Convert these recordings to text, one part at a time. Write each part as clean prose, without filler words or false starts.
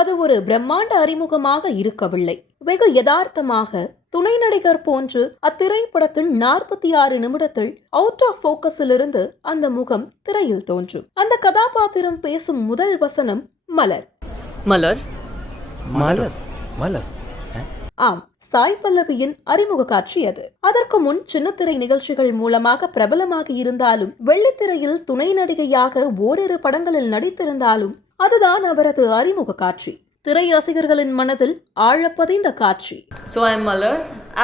அது ஒரு பிரம்மாண்ட அறிமுகமாக இருக்கவில்லை. வெகு யதார்த்தமாக துணை நடிகர் போன்று அத்திரைப்படத்தின் 46 நிமிடத்தில் அவுட் ஆஃப் போக்கஸிலிருந்து அந்த முகம் திரையில் தோன்றும். அந்த கதாபாத்திரம் பேசும் முதல் வசனம் மலர். மலர் மலர் மலர். ஆம், சாய் பல்லவியின் அறிமுக காட்சி அது. அதற்கு முன் சின்னத்திரை நிகழ்ச்சிகள் மூலமாக பிரபலமாகி இருந்தாலும், வெள்ளித்திரையில் துணை நடிகையாக ஓரிரு படங்களில் நடித்திருந்தாலும் அதுதான் அவரது அறிமுக காட்சி. திரை ரசிகர்களின் மனதில் ஆழப்பதிந்த காட்சி. So I'm Malar,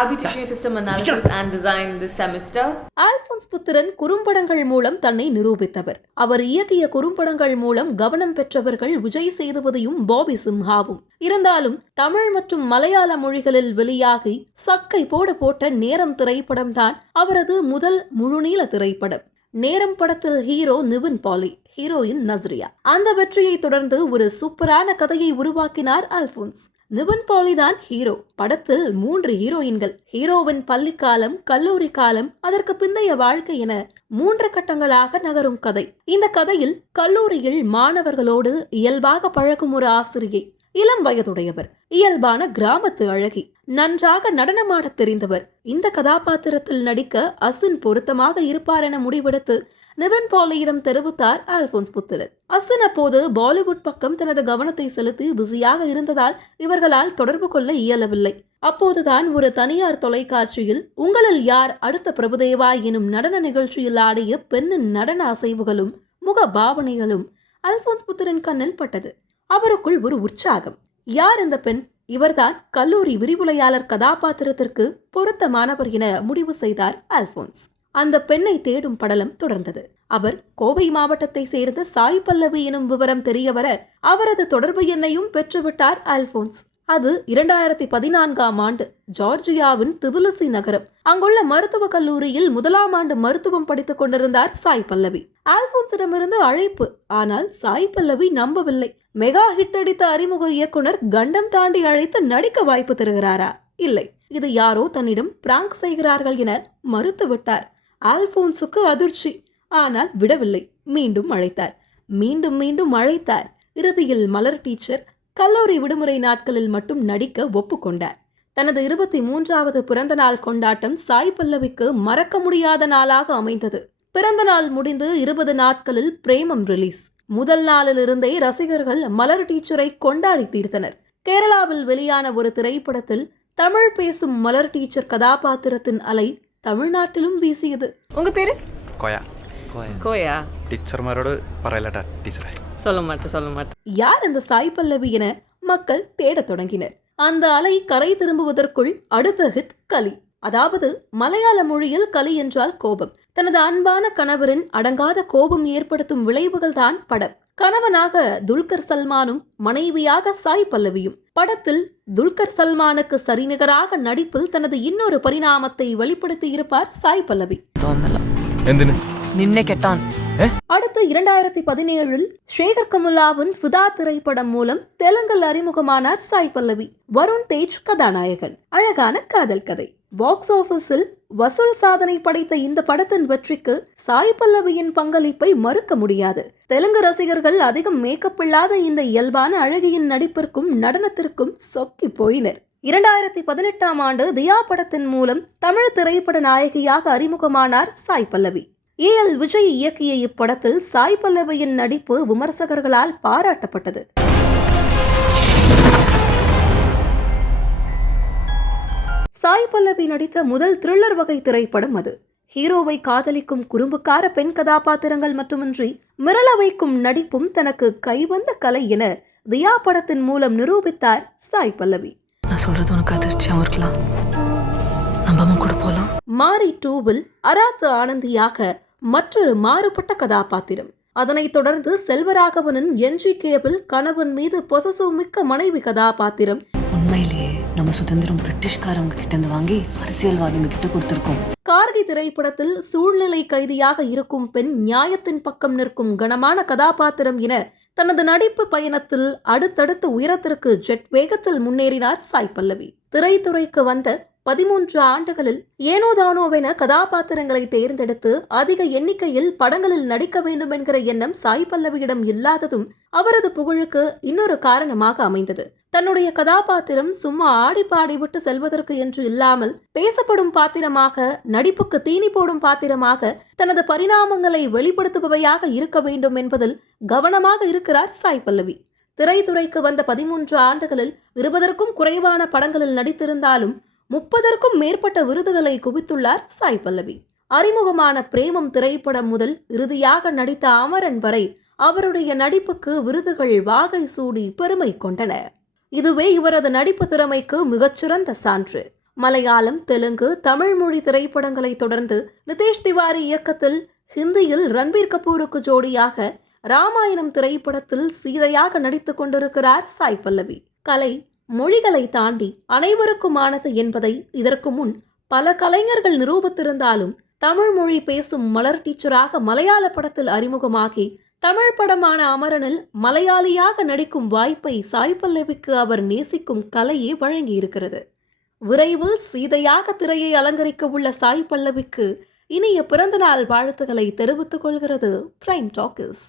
Abby Tissue System Analysis and Design this semester. Alphons புத்திரன் குறும்படங்கள் மூலம் தன்னை நிரூபித்தவர். அவர் இயக்கிய குறும்படங்கள் மூலம் கவனம் பெற்றவர்கள் விஜய் சேதுபதியும் பாபி சிம்ஹாவும். இருந்தாலும் தமிழ் மற்றும் மலையாள மொழிகளில் வெளியாகி சக்கை போட்ட நேரம் திரைப்படம்தான் அவரது முதல் முழுநீள திரைப்படம். நேரம் படத்தில் ஹீரோ நிவின் பாலி, ஹீரோயின் நஸ்ரியா. அந்த வெற்றியை தொடர்ந்து ஒரு சூப்பரான கதையை உருவாக்கினார் அல்போன்ஸ். நிவின் பாலி தான் ஹீரோ. படத்தில் 3 ஹீரோயின்கள். ஹீரோவின் பள்ளிக்காலம், கல்லூரி காலம், அதற்கு பிந்தைய வாழ்க்கை என 3 கட்டங்களாக நகரும் கதை. இந்த கதையில் கல்லூரியில் மாணவர்களோடு இயல்பாக பழகும் ஒரு ஆசிரியை. இளம் வயதுடையவர், இயல்பான கிராமத்து அழகி, நன்றாக நடனமாடத் தெரிந்தவர். இந்த கதாபாத்திரத்தில் நடிக்க அசின் பொருத்தமாக இருப்பார் என முடிவெடுத்து நிவின் பாலியிடம் தெரிவித்தார் அல்போன்ஸ் புத்திரன். அசின் அப்போது பாலிவுட் பக்கம் தனது கவனத்தை செலுத்தி பிஸியாக இருந்ததால் இவர்களால் தொடர்பு கொள்ள இயலவில்லை. அப்போதுதான் ஒரு தனியார் தொலைக்காட்சியில் உங்களில் யார் அடுத்த பிரபுதேவா எனும் நடன நிகழ்ச்சியில் ஆடிய பெண்ணின் நடன அசைவுகளும் முக பாவனைகளும் அல்போன்ஸ் புத்திரன் கண்ணில் பட்டது. அவருக்குள் ஒரு உற்சாகம். யார் இந்த பெண்? இவர்தான் கல்லூரி விரிவுரையாளர் கதாபாத்திரத்திற்கு பொருத்தமானவர் என முடிவு செய்தார் அல்போன்ஸ். அந்த பெண்ணை தேடும் படலம் தொடர்ந்தது. அவர் கோவை மாவட்டத்தை சேர்ந்த சாய் பல்லவி எனும் விவரம் தெரியவர அவரது தொடர்பு எண்ணையும் பெற்றுவிட்டார் அல்போன்ஸ். அது 2014ஆம் ஆண்டு ஜார்ஜியாவின் திபிலிசி நகரம். அங்குள்ள மருத்துவக் கல்லூரியில் 1ஆம் ஆண்டு மருத்துவம் படித்துக் கொண்டிருந்தார் சாய் பல்லவி. அல்போன்ஸிடமிருந்து அழைப்பு. ஆனால் சாய் பல்லவி நம்பவில்லை. மெகா ஹிட் அடித்த அறிமுக இயக்குனர் கண்டம் தாண்டி அழைத்து நடிக்க வாய்ப்பு தருகிறாரா? இல்லை, இது யாரோ தன்னிடம் பிராங்க் செய்கிறார்கள் என மறுத்துவிட்டார். அல்போன்ஸுக்கு அதிர்ச்சி. ஆனால் விடவில்லை. மீண்டும் அழைத்தார். மீண்டும் அழைத்தார். இறுதியில் மலர் டீச்சர் கல்லூரி விடுமுறை நாட்களில் மட்டும் நடிக்க ஒப்புக்கொண்டார். தனது 23வது பிறந்த நாள் கொண்டாட்டம் சாய் பல்லவிக்கு மறக்க முடியாத நாளாக அமைந்தது. பிறந்த நாள் முடிந்து 20 நாட்களில் பிரேமம் ரிலீஸ். முதல் நாளிலிருந்தே ரசிகர்கள் மலர் டீச்சரை கொண்டாடி தீர்த்தனர். கேரளாவில் வெளியான ஒரு திரைப்படத்தில் தமிழ் பேசும் மலர் டீச்சர் கதாபாத்திரத்தின் அலை தமிழ்நாட்டிலும் வீசியது. உங்க பேரு? கோயா. கோயா. டீச்சர்மாரோடு பரவாயில்லட்டா டீச்சரே. சொல்ல மாட்டேன். யார் அந்த சாய் பல்லவி என மக்கள் தேடத் தொடங்கினர். அந்த அலை கரை திரும்புவதற்குள் அடுத்த ஹிட் கலி. அதாவது மலையாள மொழியில் கலி என்றால் கோபம். தனது அன்பான கணவரின் அடங்காத கோபம் ஏற்படுத்தும் விளைவுகள் தான் படம். கணவனாக துல்கர் சல்மானும் மனைவியாக சாய் பல்லவியும். படத்தில் துல்கர் சல்மானுக்கு சரிநிகராக நடிப்பில் தனது இன்னொரு பரிணாமத்தை வெளிப்படுத்தி இருப்பார் சாய் பல்லவி. நின்ன கெட்டான். அடுத்து 2017இல் ஷேகர் கமுல்லாவின் ஃபிதா திரைப்படம் மூலம் தெலுங்கில் அறிமுகமானார் சாய் பல்லவி. வருண் தேஜ் கதாநாயகன். அழகான காதல் கதை. பாக்ஸ் ஆபீஸில் வசூல் சாதனை படைத்த இந்த படத்தின் வெற்றிக்கு சாய் பல்லவியின் பங்களிப்பை மறுக்க முடியாது. தெலுங்கு ரசிகர்கள் அதிகம் மேக்கப் இல்லாத இந்த இயல்பான அழகியின் நடிப்பிற்கும் நடனத்திற்கும் சொக்கி போயினர். 2018ஆம் ஆண்டு தியா படத்தின் மூலம் தமிழ் திரைப்பட நாயகியாக அறிமுகமானார் சாய் பல்லவி. ஏஎல் விஜய் இயக்கிய இப்படத்தில் சாய் பல்லவியின் நடிப்பு விமர்சகர்களால் பாராட்டப்பட்டது. சாய் பல்லவி நடித்த முதல் த்ரில்லர் வகை திரைப்படம் அது. ஹீரோவை காதலிக்கும் குறும்புக்கார பெண் கதாபாத்திரங்கள் மட்டுமின்றி மிரள வைக்கும் நடிப்பும் தனக்கு கைவந்த கலை என தியா படத்தின் மூலம் நிரூபித்தார் சாய் பல்லவி. நான் சொல்றது உனக்கு அதிர்ச்சியா இருக்கலாம். நம்பாம கூட போலாம். மாரி 2வில் அராத்து ஆனந்தியாக மற்றொரு மாறுபட்ட கதாபாத்திரம். அதனைத் தொடர்ந்து செல்வராகவனின் NGKவில் கணவன் மீது பொசசிவ் மிக்க மனைவி கதாபாத்திரம். உண்மையிலேயே நம்ம சுதந்திரம் பிரிட்டிஷ்காரவங்க கிட்ட இருந்து வாங்கி அரசியல்வாதிங்க கிட்ட கொடுத்திருக்கோம். கார்கி திரைப்படத்தில் சூழ்நிலை கைதியாக இருக்கும் பெண் நியாயத்தின் பக்கம் நிற்கும் கனமான கதாபாத்திரம் என தனது நடிப்பு பயணத்தில் அடுத்தடுத்த உயரத்திற்கு ஜெட் வேகத்தில் முன்னேறினார் சாய் பல்லவி. திரைத்துறைக்கு வந்த 13 ஆண்டுகளில் ஏனோதானோவென கதாபாத்திரங்களை தேர்ந்தெடுத்து அதிக எண்ணிக்கையில் படங்களில் நடிக்க வேண்டும் என்கிற எண்ணம் சாய் பல்லவியிடம் இல்லாததும் அவரது புகழுக்கு இன்னொரு காரணமாக அமைந்தது. தன்னுடைய கதாபாத்திரம் சும்மா ஆடி பாடி விட்டு செல்வதற்கு என்று இல்லாமல் பேசப்படும் பாத்திரமாக, நடிப்புக்கு தீனி போடும் பாத்திரமாக, தனது பரிணாமங்களை வெளிப்படுத்துபவையாக இருக்க வேண்டும் என்பதில் கவனமாக இருக்கிறார் சாய் பல்லவி. திரைத்துறைக்கு வந்த 13 ஆண்டுகளில் 20க்கும் குறைவான படங்களில் நடித்திருந்தாலும் 30க்கும் மேற்பட்ட விருதுகளை குவித்துள்ளார் சாய் பல்லவி. அறிமுகமான பிரேமம் திரைப்படம் முதல் இறுதியாக நடித்த அமரன் வரை அவருடைய நடிப்புக்கு விருதுகள் வாகை சூடி பெருமை கொண்டன. இதுவே இவரது நடிப்பு திறமைக்கு மிகச்சிறந்த சான்று. மலையாளம், தெலுங்கு, தமிழ் மொழி திரைப்படங்களை தொடர்ந்து நிதேஷ் திவாரி இயக்கத்தில் ஹிந்தியில் ரன்பீர் கபூருக்கு ஜோடியாக ராமாயணம் திரைப்படத்தில் சீதையாக நடித்துக் கொண்டிருக்கிறார் சாய் பல்லவி. கலை மொழிகளை தாண்டி அனைவருக்குமானது என்பதை இதற்கு முன் பல கலைஞர்கள் நிரூபித்திருந்தாலும் தமிழ் மொழி பேசும் மலர் டீச்சராக மலையாள படத்தில் அறிமுகமாகி தமிழ் படமான அமரனில் மலையாளியாக நடிக்கும் வாய்ப்பை சாய் பல்லவிக்கு அவர் நேசிக்கும் கலையே வழங்கியிருக்கிறது. விரைவில் சீதையாக திரையை அலங்கரிக்க உள்ள சாய் பல்லவிக்கு இனிய பிறந்தநாள் வாழ்த்துக்களை தெரிவித்துக் கொள்கிறது பிரைம் டாக்கீஸ்.